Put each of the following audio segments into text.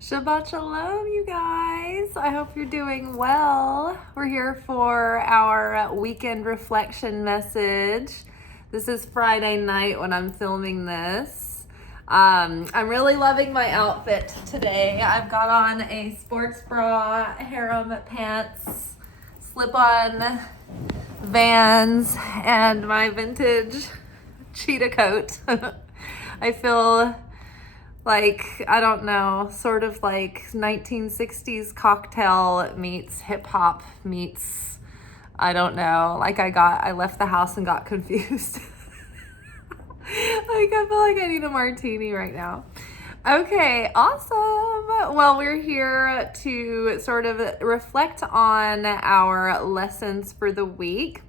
Shabbat Shalom, you guys. I hope you're doing well. We're here for our weekend reflection message. This is Friday night when I'm filming this. I'm really loving my outfit today. I've got on a sports bra, harem pants, slip-on Vans, and my vintage cheetah coat. I feel like, I don't know, sort of like 1960s cocktail meets hip hop meets, I don't know, like I left the house and got confused. I feel like I need a martini right now. Okay, awesome. Well, we're here to sort of reflect on our lessons for the week.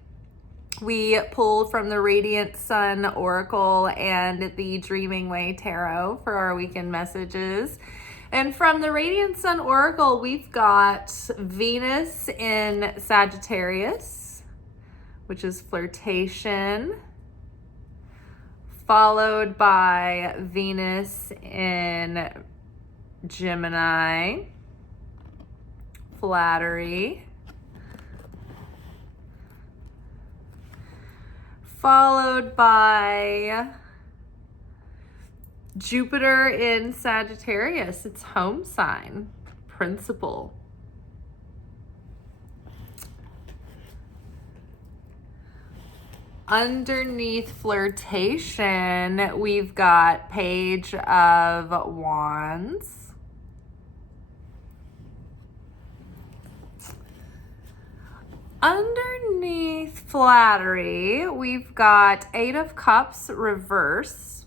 We pulled from the Radiant Sun Oracle and the Dreaming Way Tarot for our weekend messages. And from the Radiant Sun Oracle, we've got Venus in Sagittarius, which is flirtation, followed by Venus in Gemini, flattery, followed by Jupiter in Sagittarius, its home sign, principle. Underneath flirtation, we've got Page of Wands. Underneath flattery, we've got Eight of Cups reverse.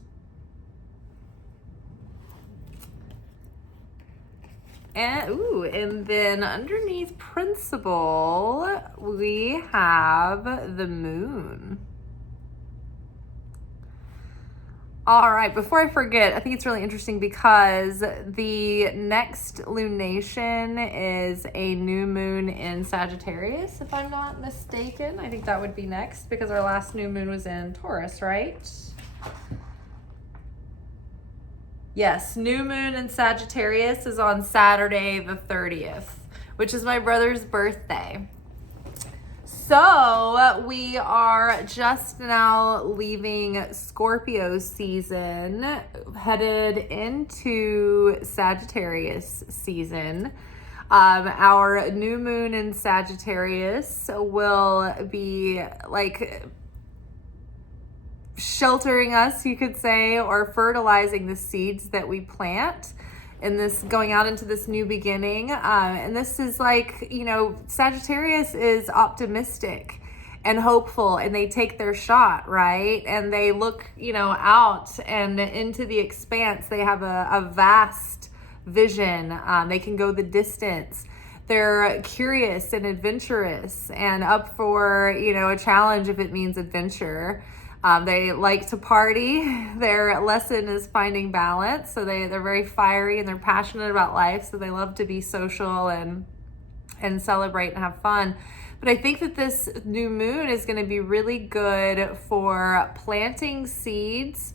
And then underneath principle, we have the moon. All right, before I forget, I think it's really interesting because the next lunation is a new moon in Sagittarius, if I'm not mistaken. I think that would be next because our last new moon was in Taurus, right? Yes, new moon in Sagittarius is on Saturday the 30th, which is my brother's birthday. So we are just now leaving Scorpio season, headed into Sagittarius season. Our new moon in Sagittarius will be like sheltering us, you could say, or fertilizing the seeds that we plant in this, going out into this new beginning. And this is like, Sagittarius is optimistic and hopeful, and they take their shot, right? And they look, out and into the expanse. They have a vast vision. They can go the distance. They're curious and adventurous and up for, a challenge if it means adventure. They like to party. Their lesson is finding balance. So they're very fiery and they're passionate about life. So they love to be social and celebrate and have fun. But I think that this new moon is going to be really good for planting seeds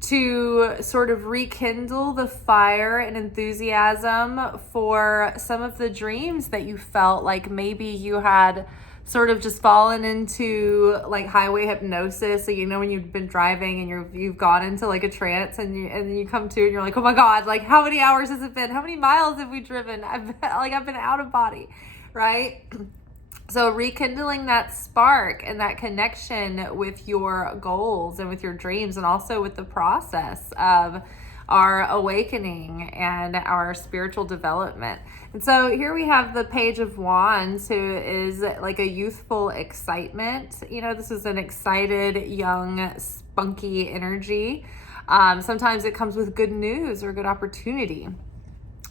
to sort of rekindle the fire and enthusiasm for some of the dreams that you felt like maybe you had sort of just fallen into like highway hypnosis. So when you've been driving and you've gone into like a trance and you come to and you're like, oh my God, like how many hours has it been? How many miles have we driven? I've been out of body, right? So rekindling that spark and that connection with your goals and with your dreams, and also with the process of our awakening and our spiritual development. And so here we have the Page of Wands, who is like a youthful excitement. This is an excited, young, spunky energy. Sometimes it comes with good news or good opportunity,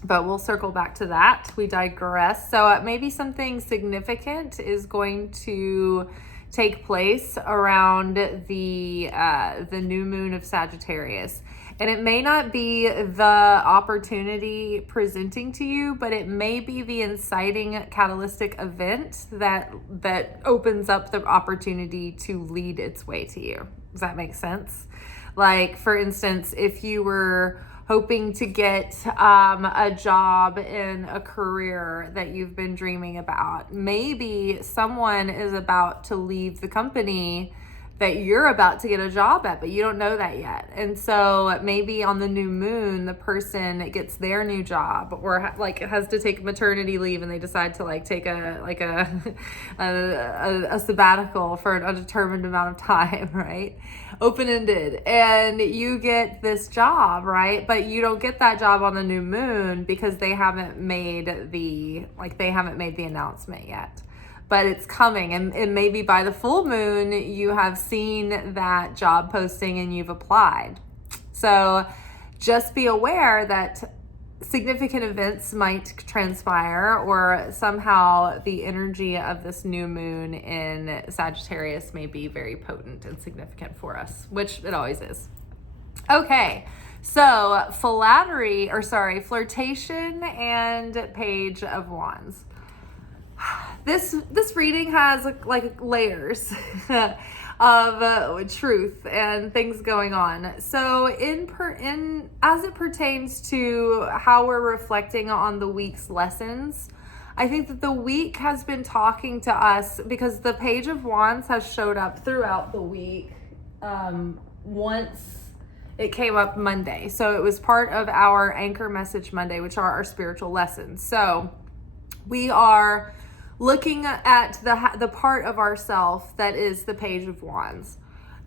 but we'll circle back to that. We digress. So maybe something significant is going to take place around the new moon of Sagittarius. And it may not be the opportunity presenting to you, but it may be the inciting catalytic event that opens up the opportunity to lead its way to you. Does that make sense? Like, for instance, if you were hoping to get a job in a career that you've been dreaming about. Maybe someone is about to leave the company that you're about to get a job at, but you don't know that yet. And so maybe on the new moon, the person gets their new job, or like has to take maternity leave, and they decide to like take a sabbatical for an undetermined amount of time, right? Open-ended. And you get this job, right? But you don't get that job on the new moon because they haven't made the announcement yet. But it's coming, and maybe by the full moon you have seen that job posting and you've applied. So just be aware that significant events might transpire, or somehow the energy of this new moon in Sagittarius may be very potent and significant for us, which it always is. Okay, so flirtation and Page of Wands. This reading has like layers of truth and things going on. So as it pertains to how we're reflecting on the week's lessons, I think that the week has been talking to us because the Page of Wands has showed up throughout the week. Once it came up Monday, so it was part of our Anchor Message Monday, which are our spiritual lessons. So we are looking at the part of ourself that is the Page of Wands.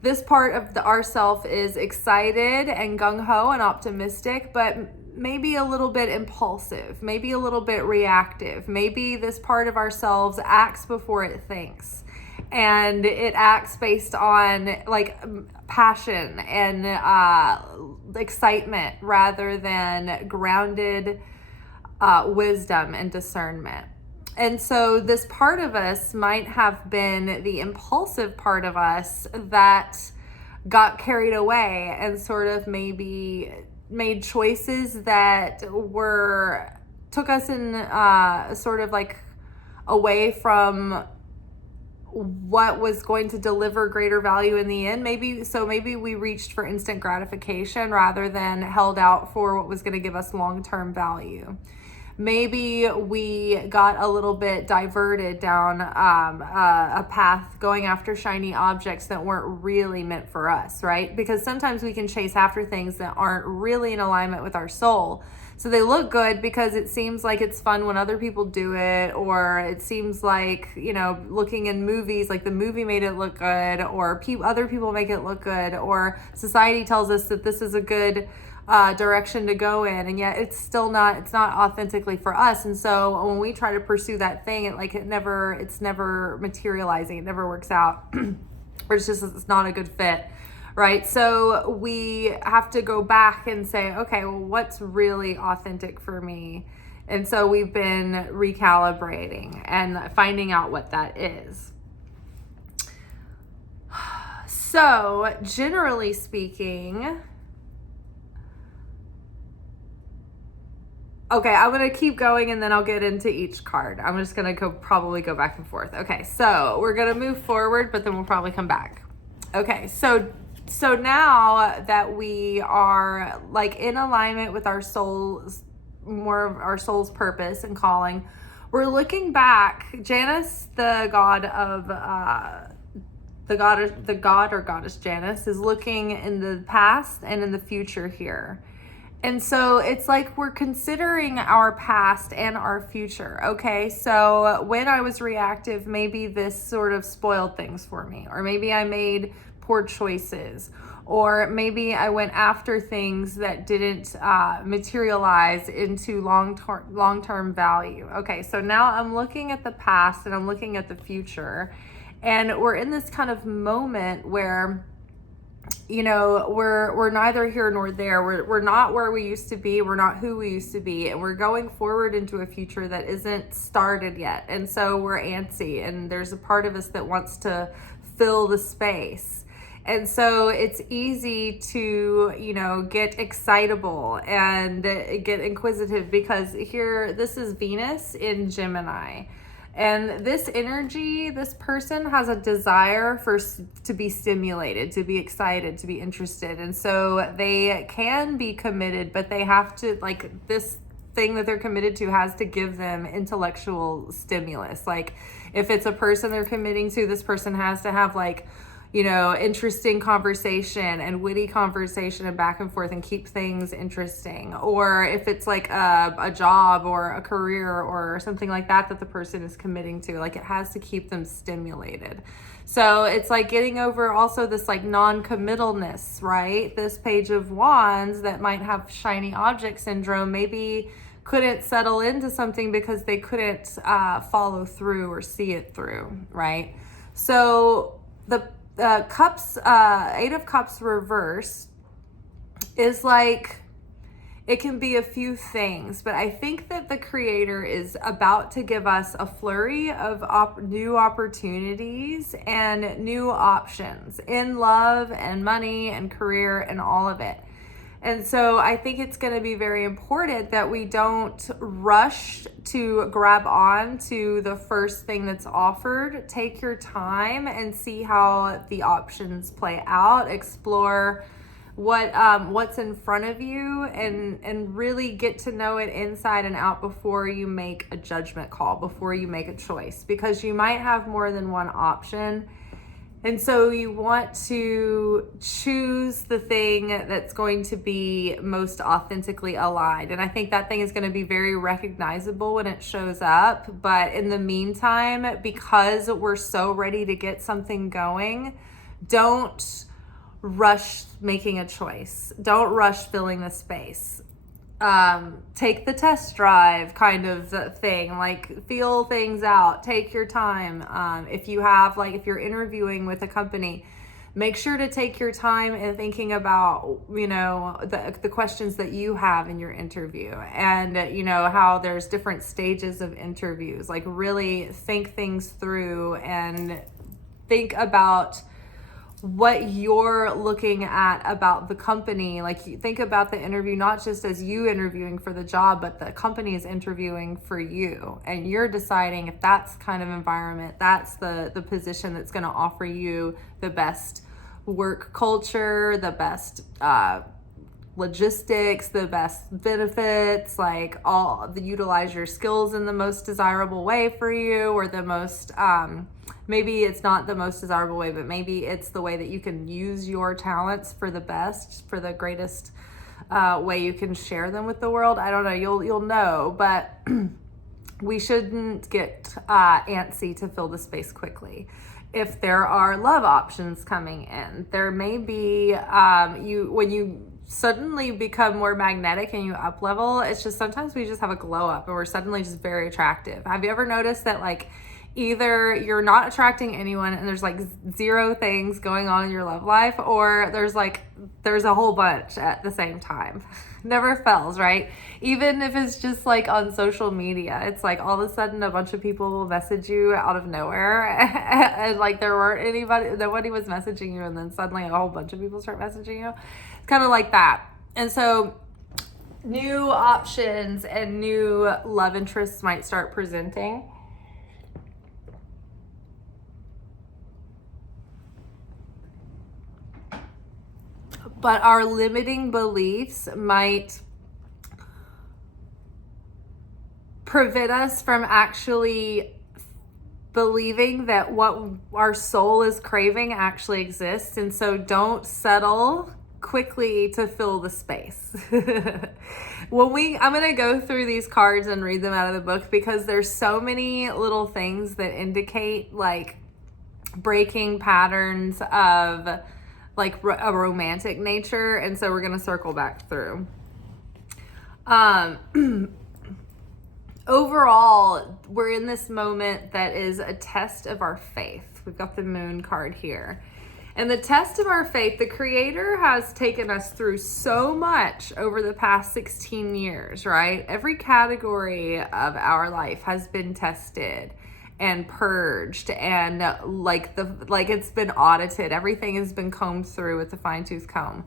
This part of ourself is excited and gung-ho and optimistic, but maybe a little bit impulsive, maybe a little bit reactive. Maybe this part of ourselves acts before it thinks, and it acts based on like passion and excitement rather than grounded wisdom and discernment. And so this part of us might have been the impulsive part of us that got carried away and sort of maybe made choices that took us in sort of like away from what was going to deliver greater value in the end. Maybe we reached for instant gratification rather than held out for what was going to give us long-term value. Maybe we got a little bit diverted down a path going after shiny objects that weren't really meant for us, right? Because sometimes we can chase after things that aren't really in alignment with our soul. So they look good because it seems like it's fun when other people do it, or it seems like, looking in movies, like the movie made it look good, or other people make it look good, or society tells us that this is a good direction to go in, and yet it's not authentically for us. And so when we try to pursue that thing, it's never materializing, it never works out, or it's not a good fit, right? So we have to go back and say, okay, well, what's really authentic for me? And so we've been recalibrating and finding out what that is. So generally speaking, okay, I'm going to keep going and then I'll get into each card. I'm just going to probably go back and forth. Okay, so we're going to move forward, but then we'll probably come back. Okay, so now that we are like in alignment with our soul's, more of our soul's purpose and calling, we're looking back. Janus, the god or goddess Janus, is looking in the past and in the future here. And so it's like we're considering our past and our future. Okay, so when I was reactive, maybe this sort of spoiled things for me, or maybe I made poor choices, or maybe I went after things that didn't materialize into long-term value. Okay, so now I'm looking at the past and I'm looking at the future, and we're in this kind of moment where we're neither here nor there. We're not where we used to be. We're not who we used to be. And we're going forward into a future that isn't started yet. And so we're antsy, and there's a part of us that wants to fill the space. And so it's easy to, get excitable and get inquisitive, because here, this is Venus in Gemini. And this energy, this person has a desire to be stimulated, to be excited, to be interested. And so they can be committed, but they have to, like, this thing that they're committed to has to give them intellectual stimulus. Like, if it's a person they're committing to, this person has to have, like, you know, interesting conversation and witty conversation and back and forth and keep things interesting. Or if it's like a job or a career or something like that that the person is committing to, like, it has to keep them stimulated. So it's like getting over also this like non-committalness, right? This Page of Wands that might have shiny object syndrome maybe couldn't settle into something because they couldn't follow through or see it through, right? So the Cups, Eight of Cups reverse is like, it can be a few things, but I think that the Creator is about to give us a flurry of new opportunities and new options in love and money and career and all of it. And so I think it's going to be very important that we don't rush to grab on to the first thing that's offered. Take your time and see how the options play out. Explore what's in front of you and really get to know it inside and out before you make a judgment call, before you make a choice, because you might have more than one option. And so you want to choose the thing that's going to be most authentically aligned. And I think that thing is going to be very recognizable when it shows up. But in the meantime, because we're so ready to get something going, don't rush making a choice. Don't rush filling the space. Take the test drive kind of thing, like feel things out, take your time. If you're interviewing with a company, make sure to take your time in thinking about, you know, the questions that you have in your interview, and you know how there's different stages of interviews. Like, really think things through and think about what you're looking at about the company. Like, you think about the interview not just as you interviewing for the job, but the company is interviewing for you, and you're deciding if that's kind of environment, that's the position that's going to offer you the best work culture, the best logistics, the best benefits, like utilize your skills in the most desirable way for you, or the most maybe it's not the most desirable way, but maybe it's the way that you can use your talents for the best, for the greatest way you can share them with the world. I don't know, you'll know, but we shouldn't get antsy to fill the space quickly. If there are love options coming in, there may be when you suddenly become more magnetic and you up level, it's just sometimes we just have a glow up and we're suddenly just very attractive. Have you ever noticed that, like, either you're not attracting anyone and there's like zero things going on in your love life, or there's a whole bunch at the same time? Never fails, right? Even if it's just like on social media, it's like all of a sudden a bunch of people will message you out of nowhere and like nobody was messaging you, and then suddenly a whole bunch of people start messaging you. It's kind of like that. And so new options and new love interests might start presenting. But our limiting beliefs might prevent us from actually believing that what our soul is craving actually exists. And so don't settle quickly to fill the space. I'm going to go through these cards and read them out of the book, because there's so many little things that indicate like breaking patterns of like a romantic nature. And so we're going to circle back through. Overall, we're in this moment that is a test of our faith. We've got the Moon card here. And the test of our faith, the Creator has taken us through so much over the past 16 years, right? Every category of our life has been tested and purged, and like it's been audited. Everything has been combed through with a fine-tooth comb.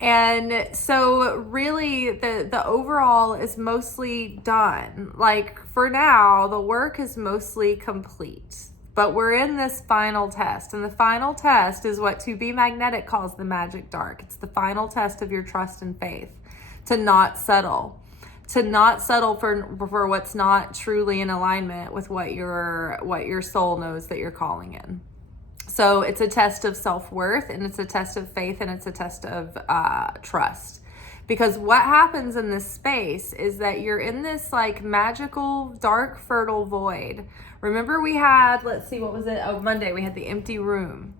And so really the overall is mostly done. Like for now, the work is mostly complete. But we're in this final test. And the final test is what To Be Magnetic calls the magic dark. It's the final test of your trust and faith. To not settle. To not settle for what's not truly in alignment with what your soul knows that you're calling in. So it's a test of self-worth, and it's a test of faith, and it's a test of trust. Because what happens in this space is that you're in this like magical, dark, fertile void. Remember we had, let's see, what was it? Oh, Monday we had the empty room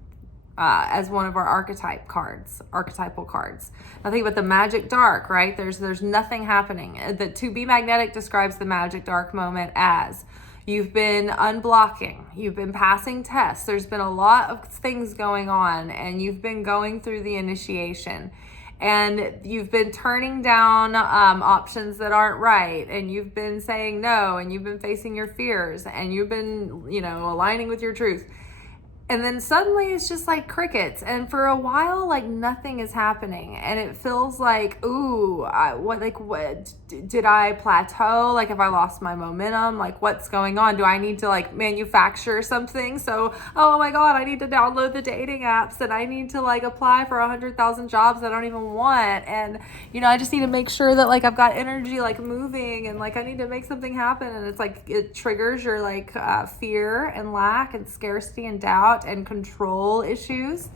as one of our archetypal cards. Now think about the magic dark, right? There's nothing happening. The To Be Magnetic describes the magic dark moment as you've been unblocking, you've been passing tests, there's been a lot of things going on, and you've been going through the initiation, and you've been turning down options that aren't right, and you've been saying no, and you've been facing your fears, and you've been, aligning with your truth. And then suddenly it's just like crickets. And for a while, like nothing is happening. And it feels like, what did I plateau? Like, have I lost my momentum? Like, what's going on? Do I need to like manufacture something? So, oh my God, I need to download the dating apps, and I need to like apply for 100,000 jobs I don't even want. And, I just need to make sure that like I've got energy like moving, and like I need to make something happen. And it's like, it triggers your like fear and lack and scarcity and doubt and control issues.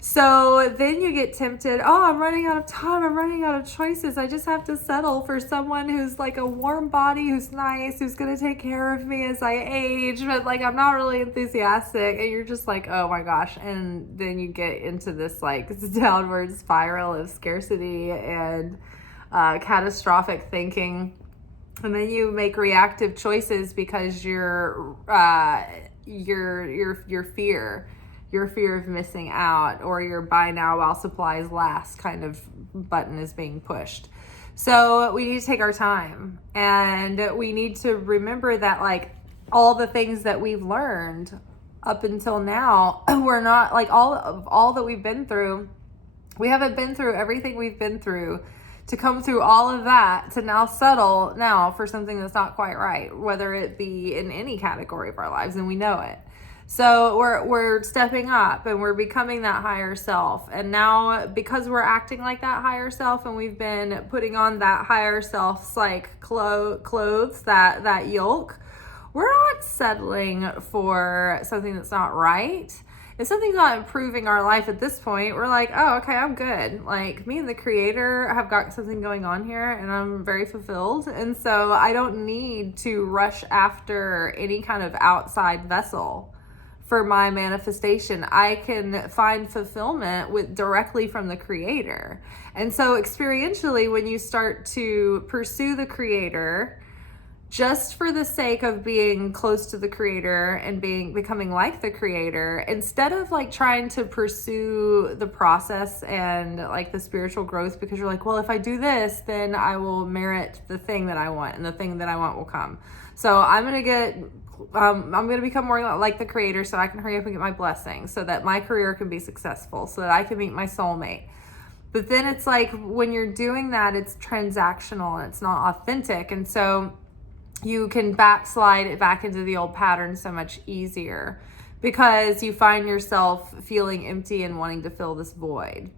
So then you get tempted, I'm running out of time, I'm running out of choices, I just have to settle for someone who's like a warm body, who's nice, who's gonna take care of me as I age, but like I'm not really enthusiastic. And you're just like, oh my gosh. And then you get into this like downward spiral of scarcity and catastrophic thinking. And then you make reactive choices because your fear of missing out, or your buy now while supplies last kind of button is being pushed. So we need to take our time, and we need to remember that like all the things that we've learned up until now, we're not like all that we've been through. We haven't been through everything we've been through to come through all of that to now settle now for something that's not quite right, whether it be in any category of our lives, and we know it. So we're stepping up, and we're becoming that higher self. And now, because we're acting like that higher self, and we've been putting on that higher self's like clothes, that yoke, we're not settling for something that's not right. If something's not improving our life at this point, we're like, oh, okay, I'm good. Like, me and the Creator have got something going on here, and I'm very fulfilled. And so I don't need to rush after any kind of outside vessel for my manifestation. I can find fulfillment directly from the Creator. And so experientially, when you start to pursue the Creator just for the sake of being close to the Creator and becoming like the Creator, instead of like trying to pursue the process and like the spiritual growth, because you're like, well, if I do this, then I will merit the thing that I want, and the thing that I want will come. So I'm going to become more like the Creator so I can hurry up and get my blessings, so that my career can be successful, so that I can meet my soulmate. But then it's like, when you're doing that, it's transactional and it's not authentic. And so you can backslide it back into the old pattern so much easier, because you find yourself feeling empty and wanting to fill this void.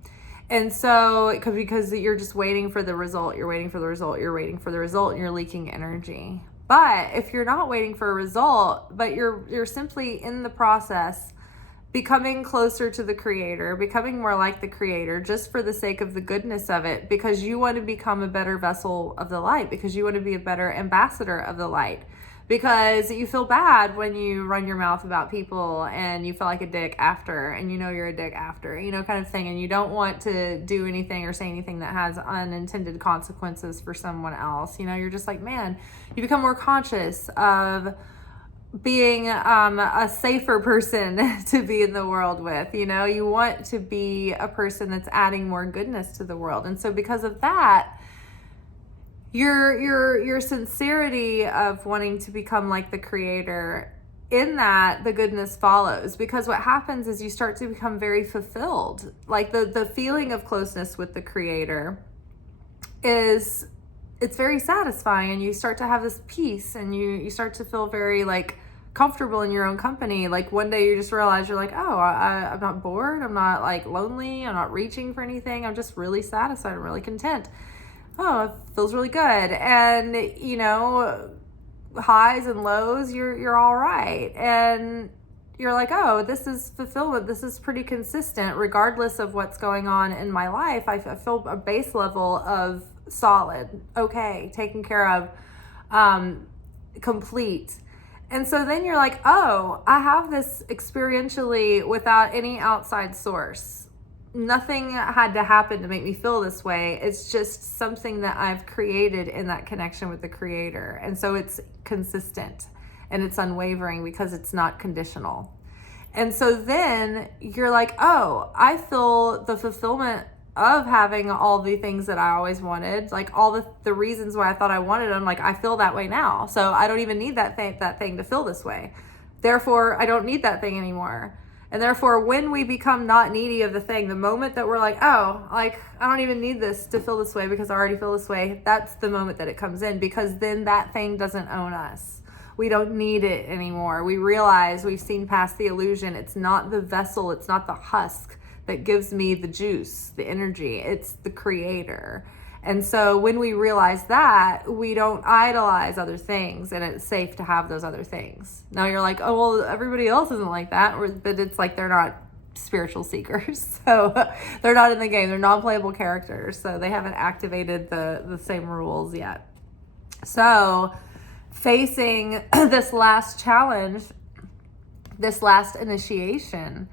And so, because you're just waiting for the result, you're waiting for the result, you're waiting for the result, and you're leaking energy. But if you're not waiting for a result, but you're simply in the process, becoming closer to the Creator, becoming more like the Creator, just for the sake of the goodness of it, because you want to become a better vessel of the light, because you want to be a better ambassador of the light, because you feel bad when you run your mouth about people and you feel like a dick after, and you're a dick after, kind of thing, and you don't want to do anything or say anything that has unintended consequences for someone else. You're just like, man, you become more conscious of being a safer person to be in the world with. You want to be a person that's adding more goodness to the world. And so because of that, your sincerity of wanting to become like the Creator in that, the goodness follows, because what happens is you start to become very fulfilled. Like the feeling of closeness with the Creator is, it's very satisfying, and you start to have this peace, and you start to feel very like comfortable in your own company. Like one day you just realize you're like, oh, I'm not bored, I'm not like lonely, I'm not reaching for anything, I'm just really satisfied, I'm really content. Oh, it feels really good. And you know, highs and lows, you're all right, and you're like, oh, this is fulfillment, this is pretty consistent regardless of what's going on in my life. I feel a base level of solid, okay, taken care of, complete. And so then you're like, oh, I have this experientially without any outside source. Nothing had to happen to make me feel this way. It's just something that I've created in that connection with the Creator. And so it's consistent and it's unwavering because it's not conditional. And so then you're like, oh, I feel the fulfillment of having all the things that I always wanted, like all the reasons why I thought I wanted them. Like I feel that way now. So I don't even need that thing to feel this way. Therefore, I don't need that thing anymore. And therefore, when we become not needy of the thing, the moment that we're like, oh, like I don't even need this to feel this way because I already feel this way, that's the moment that it comes in, because then that thing doesn't own us. We don't need it anymore. We realize we've seen past the illusion. It's not the vessel, it's not the husk that gives me the juice, the energy. It's the Creator. And so when we realize that, we don't idolize other things, and it's safe to have those other things. Now you're like, oh, well, everybody else isn't like that. But it's like they're not spiritual seekers. So they're not in the game. They're non-playable characters. So they haven't activated the same rules yet. So facing this last challenge, this last initiation,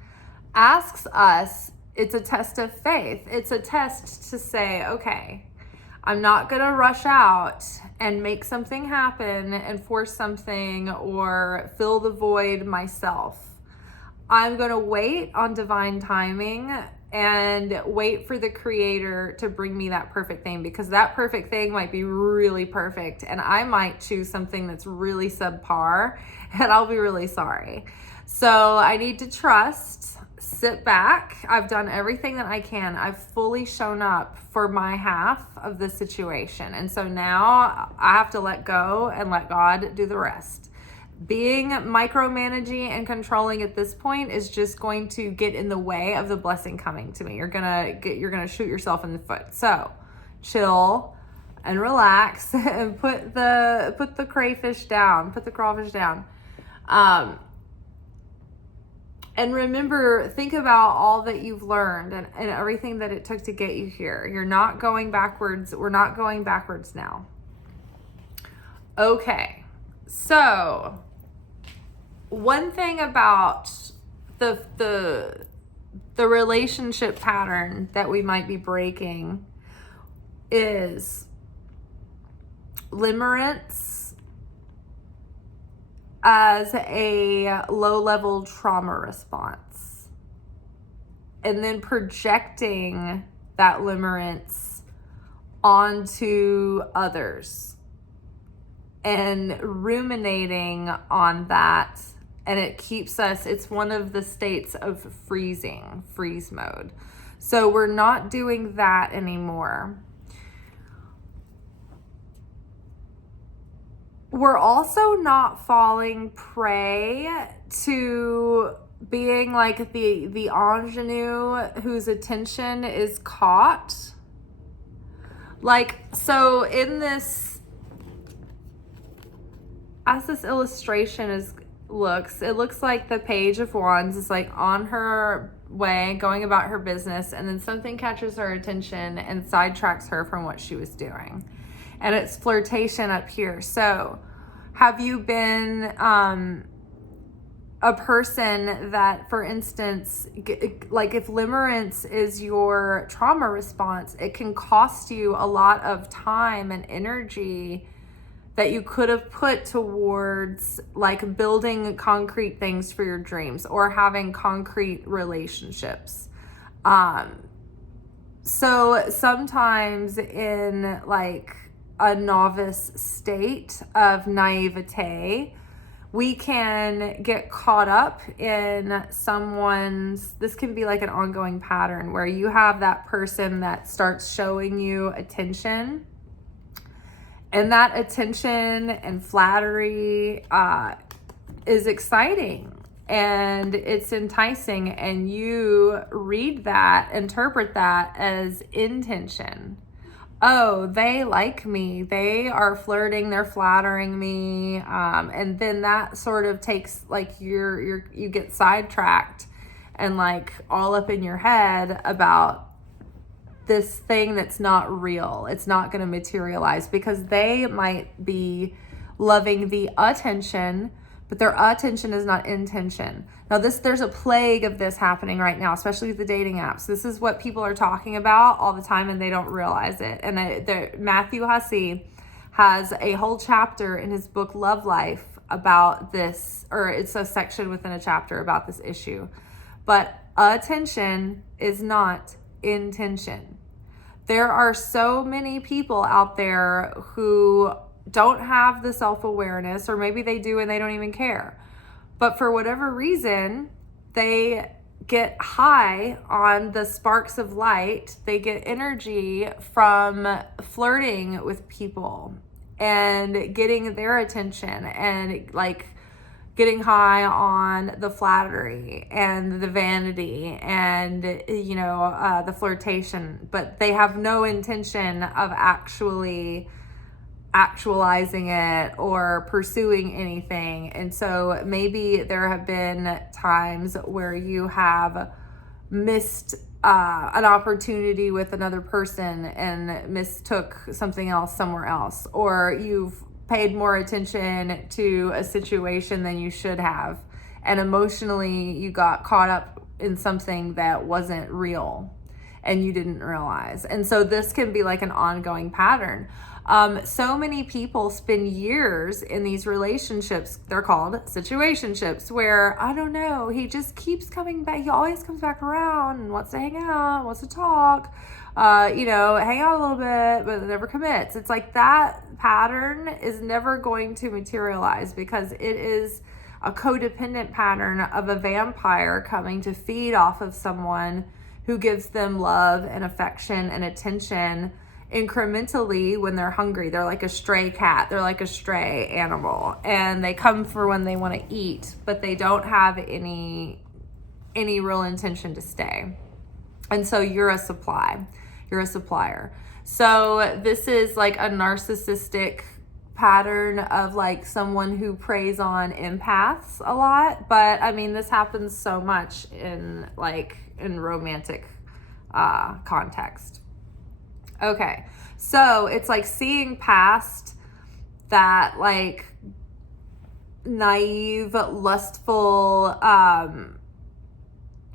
asks us, it's a test of faith. It's a test to say, okay, I'm not going to rush out and make something happen and force something or fill the void myself. I'm going to wait on divine timing and wait for the Creator to bring me that perfect thing, because that perfect thing might be really perfect and I might choose something that's really subpar and I'll be really sorry. So I need to trust, sit back. I've done everything that I can. I've fully shown up for my half of the situation. And so now I have to let go and let God do the rest. Being micromanaging and controlling at this point is just going to get in the way of the blessing coming to me. You're gonna shoot yourself in the foot. So chill and relax and put the crayfish down, put the crawfish down. And remember, think about all that you've learned and everything that it took to get you here. You're not going backwards. We're not going backwards now. Okay. So one thing about the relationship pattern that we might be breaking is limerence as a low-level trauma response, and then projecting that limerence onto others and ruminating on that, and it keeps us, it's one of the states of freeze mode. So we're not doing that anymore. We're also not falling prey to being like the ingenue whose attention is caught. Like, so in this, as this illustration it looks like the Page of Wands is like on her way, going about her business, and then something catches her attention and sidetracks her from what she was doing. And it's flirtation up here. So have you been a person that, for instance, like if limerence is your trauma response, it can cost you a lot of time and energy that you could have put towards like building concrete things for your dreams or having concrete relationships. So sometimes in like a novice state of naivete, we can get caught up in someone's, this can be like an ongoing pattern where you have that person that starts showing you attention, and that attention and flattery is exciting and it's enticing, and you read that, interpret that as intention. Oh, they like me, they are flirting, they're flattering me, and then that sort of takes, like, you get sidetracked and like all up in your head about this thing that's not real. It's not going to materialize because they might be loving the attention, but their attention is not intention. Now there's a plague of this happening right now, especially with the dating apps. This is what people are talking about all the time and they don't realize it. And Matthew Hussey has a whole chapter in his book Love Life about this, or it's a section within a chapter about this issue. But attention is not intention. There are so many people out there who don't have the self-awareness, or maybe they do and they don't even care. But for whatever reason, they get high on the sparks of light. They get energy from flirting with people and getting their attention, and like getting high on the flattery and the vanity and, the flirtation, but they have no intention of actually actualizing it or pursuing anything. And so maybe there have been times where you have missed an opportunity with another person and mistook something else somewhere else, or you've paid more attention to a situation than you should have, and emotionally you got caught up in something that wasn't real and you didn't realize. And so this can be like an ongoing pattern. So many people spend years in these relationships, they're called situationships, where, I don't know, he just keeps coming back. He always comes back around and wants to hang out, wants to talk, hang out a little bit, but never commits. It's like that pattern is never going to materialize because it is a codependent pattern of a vampire coming to feed off of someone who gives them love and affection and attention incrementally when they're hungry. They're like a stray cat. They're like a stray animal, and they come for when they want to eat, but they don't have any real intention to stay. And so you're a supply. You're a supplier. So this is like a narcissistic pattern of like someone who preys on empaths a lot. But I mean, this happens so much in romantic context. Okay, so it's like seeing past that like naive, lustful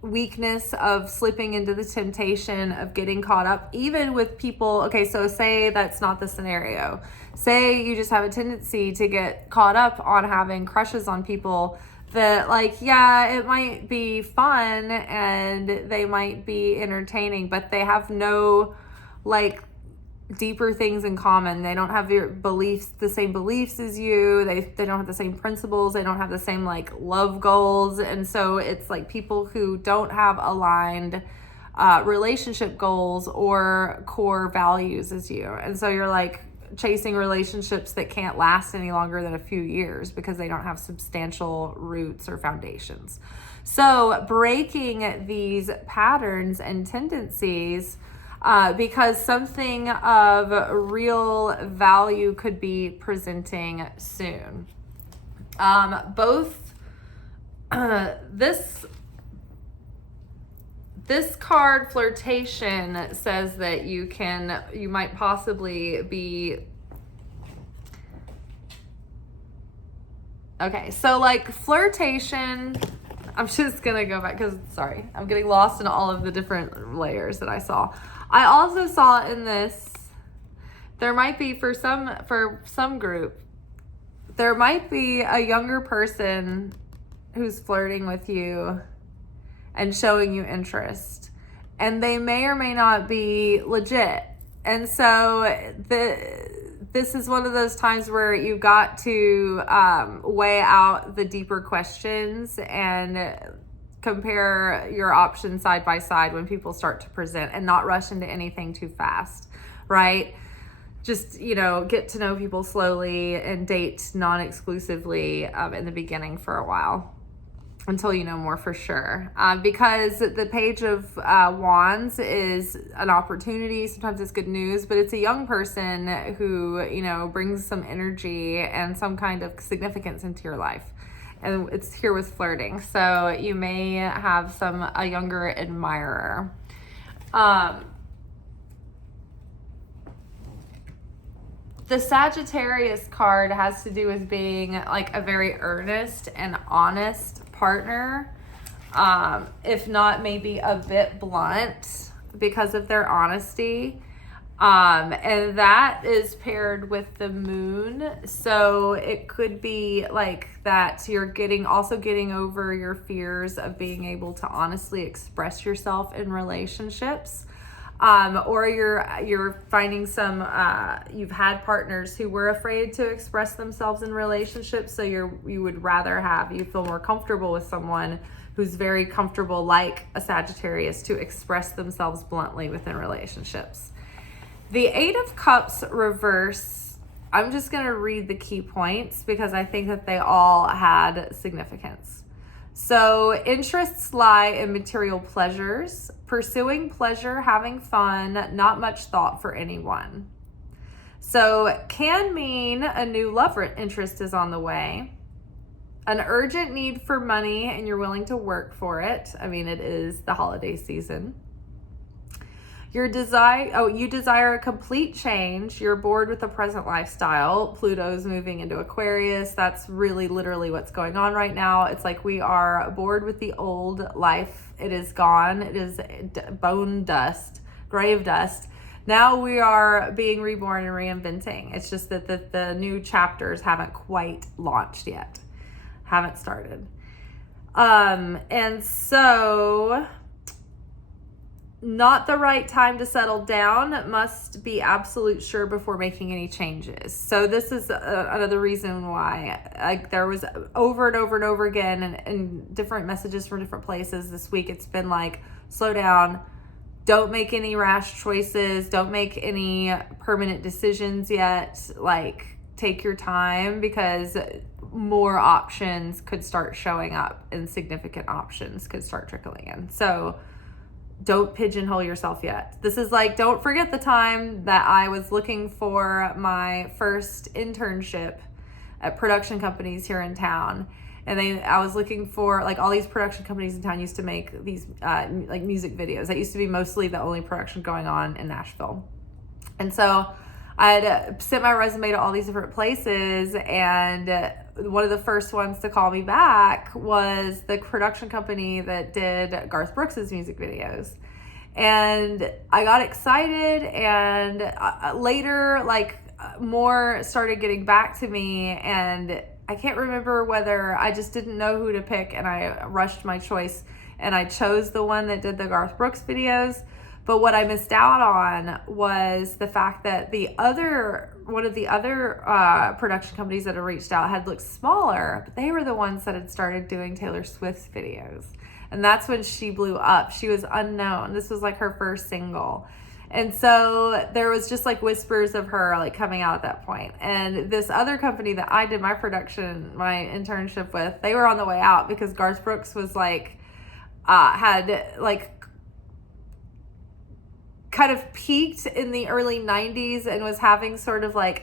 weakness of slipping into the temptation of getting caught up, even with people. Okay, so say that's not the scenario. Say you just have a tendency to get caught up on having crushes on people that, like, yeah, it might be fun and they might be entertaining, but they have no like deeper things in common. They don't have your beliefs, the same beliefs as you. They don't have the same principles. They don't have the same like love goals. And so it's like people who don't have aligned relationship goals or core values as you. And so you're like chasing relationships that can't last any longer than a few years because they don't have substantial roots or foundations. So breaking these patterns and tendencies, because something of real value could be presenting soon. This card, flirtation, says that you might possibly be, okay, so like flirtation, I'm just gonna go back because, sorry, I'm getting lost in all of the different layers that I saw. I also saw in this, there might be for some group, there might be a younger person who's flirting with you and showing you interest, and they may or may not be legit. And so this is one of those times where you've got to weigh out the deeper questions and compare your options side by side when people start to present, and not rush into anything too fast, right? Just, get to know people slowly and date non-exclusively in the beginning for a while until you know more for sure. Because the Page of Wands is an opportunity. Sometimes it's good news, but it's a young person who, brings some energy and some kind of significance into your life. And it's here with flirting. So you may have a younger admirer. The Sagittarius card has to do with being like a very earnest and honest partner. If not, maybe a bit blunt because of their honesty. And that is paired with the moon. So it could be like that you're getting over your fears of being able to honestly express yourself in relationships. Or you're finding you've had partners who were afraid to express themselves in relationships. So you would rather you feel more comfortable with someone who's very comfortable, like a Sagittarius, to express themselves bluntly within relationships. The Eight of Cups reverse, I'm just going to read the key points because I think that they all had significance. So interests lie in material pleasures, pursuing pleasure, having fun, not much thought for anyone. So can mean a new love interest is on the way, an urgent need for money and you're willing to work for it. I mean, it is the holiday season. You desire a complete change. You're bored with the present lifestyle. Pluto's moving into Aquarius. That's really literally what's going on right now. It's like we are bored with the old life. It is gone. It is bone dust, grave dust. Now we are being reborn and reinventing. It's just that the new chapters haven't quite launched yet. Haven't started. And so... not the right time to settle down, must be absolute sure before making any changes. So this is another reason why there was over and over and over again and different messages from different places this week. It's been like, slow down, don't make any rash choices, don't make any permanent decisions yet, like take your time because more options could start showing up and significant options could start trickling in. So don't pigeonhole yourself yet. This is like, don't forget the time that I was looking for my first internship at production companies here in town. And I was looking for, like, all these production companies in town used to make these like music videos. That used to be mostly the only production going on in Nashville. And so I had sent my resume to all these different places, and one of the first ones to call me back was the production company that did Garth Brooks's music videos. And I got excited, and later, more started getting back to me, and I can't remember whether I just didn't know who to pick, and I rushed my choice, and I chose the one that did the Garth Brooks videos. But what I missed out on was the fact that one of the other production companies that had reached out had looked smaller, but they were the ones that had started doing Taylor Swift's videos. And that's when she blew up. She was unknown. This was like her first single. And so there was just like whispers of her like coming out at that point. And this other company that I did my internship with, they were on the way out because Garth Brooks was had kind of peaked in the early 90s and was having sort of a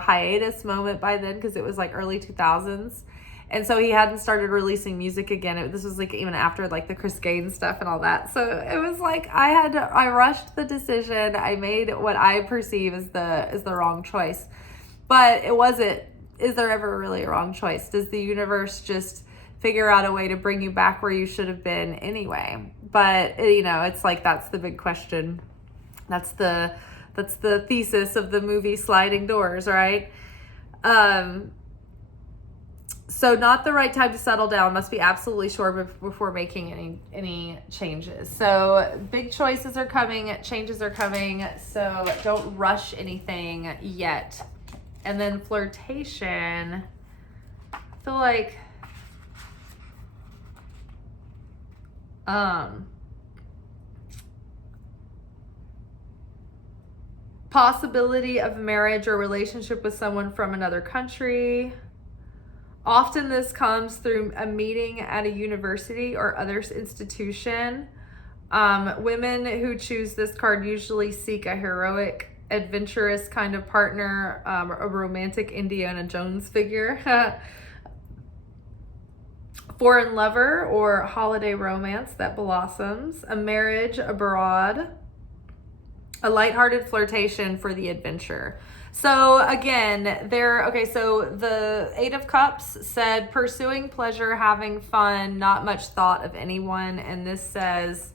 hiatus moment by then because it was like early 2000s. And so he hadn't started releasing music again. This was even after the Chris Gaines stuff and all that. So it was I rushed the decision. I made what I perceive as the wrong choice. But it wasn't. Is there ever really a wrong choice? Does the universe just figure out a way to bring you back where you should have been anyway? But it's that's the big question. That's the thesis of the movie Sliding Doors, right? So not the right time to settle down, must be absolutely sure before making any changes. So big choices are coming, changes are coming, so don't rush anything yet. And then flirtation, I feel like possibility of marriage or relationship with someone from another country. Often this comes through a meeting at a university or other institution. Women who choose this card usually seek a heroic, adventurous kind of partner, a romantic Indiana Jones figure. Foreign lover or holiday romance that blossoms, a marriage abroad, a lighthearted flirtation for the adventure. So again, so the Eight of Cups said pursuing pleasure, having fun, not much thought of anyone. And this says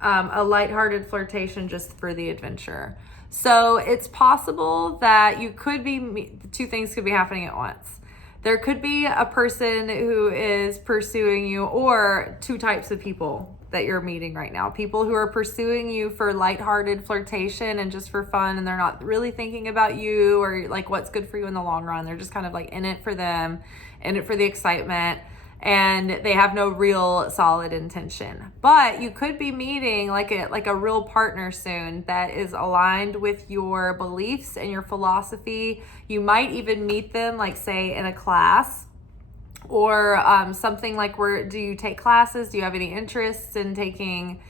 a lighthearted flirtation just for the adventure. So it's possible that you could be, two things could be happening at once. There could be a person who is pursuing you, or two types of people that you're meeting right now. People who are pursuing you for lighthearted flirtation and just for fun, and they're not really thinking about you or like what's good for you in the long run. They're just kind of like in it for them, in it for the excitement, and they have no real solid intention. But you could be meeting like a real partner soon that is aligned with your beliefs and your philosophy. You might even meet them, like say in a class, or something like, where do you take classes? Do you have any interests in taking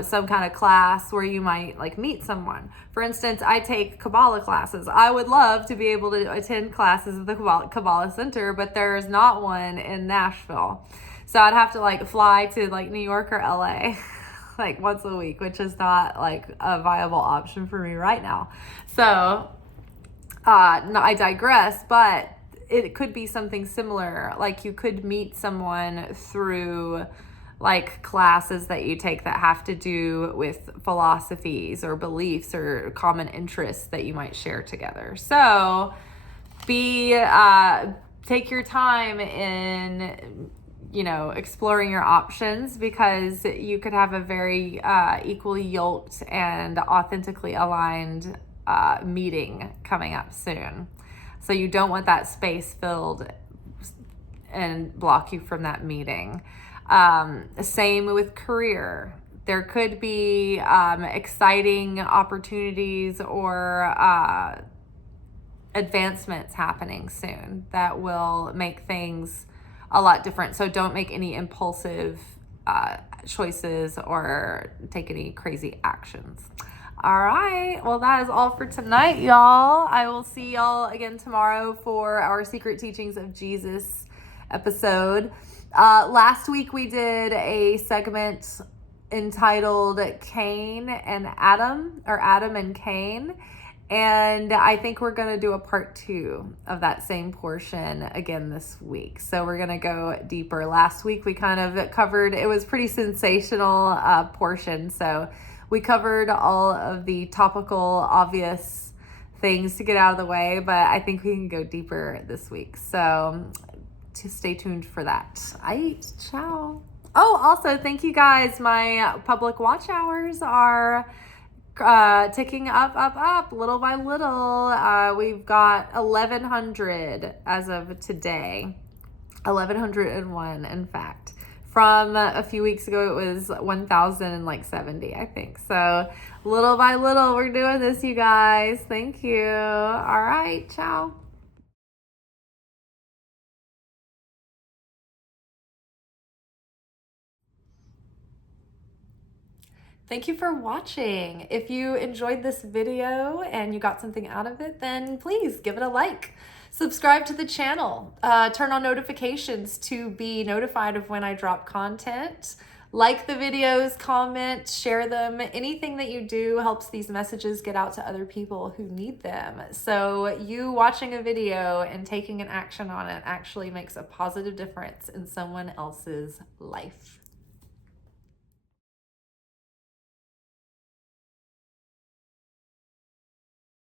some kind of class where you might like meet someone? For instance, I take Kabbalah classes. I would love to be able to attend classes at the Kabbalah Center, but there's not one in Nashville. So I'd have to like fly to like New York or LA like once a week, which is not like a viable option for me right now. So no, I digress, but it could be something similar. Like you could meet someone through like classes that you take that have to do with philosophies or beliefs or common interests that you might share together. So take your time in, exploring your options, because you could have a very equally yoked and authentically aligned meeting coming up soon. So you don't want that space filled and block you from that meeting. Same with career. There could be exciting opportunities or advancements happening soon that will make things a lot different. So don't make any impulsive choices or take any crazy actions. All right. Well, that is all for tonight, y'all. I will see y'all again tomorrow for our Secret Teachings of Jesus episode. Last week we did a segment entitled Cain and Adam, or Adam and Cain. And I think we're going to do a part 2 of that same portion again this week. So we're going to go deeper. Last week we kind of covered, it was pretty sensational portion. So we covered all of the topical, obvious things to get out of the way, but I think we can go deeper this week. So to stay tuned for that. Ciao. Oh, also, thank you guys. My public watch hours are ticking up little by little. We've got 1,100 as of today. 1,101, in fact. From a few weeks ago, it was 1,070, I think. So little by little, we're doing this, you guys. Thank you. All right. Ciao. Thank you for watching. If you enjoyed this video and you got something out of it, then please give it a like. Subscribe to the channel. Turn on notifications to be notified of when I drop content. Like the videos, comment, share them. Anything that you do helps these messages get out to other people who need them. So you watching a video and taking an action on it actually makes a positive difference in someone else's life.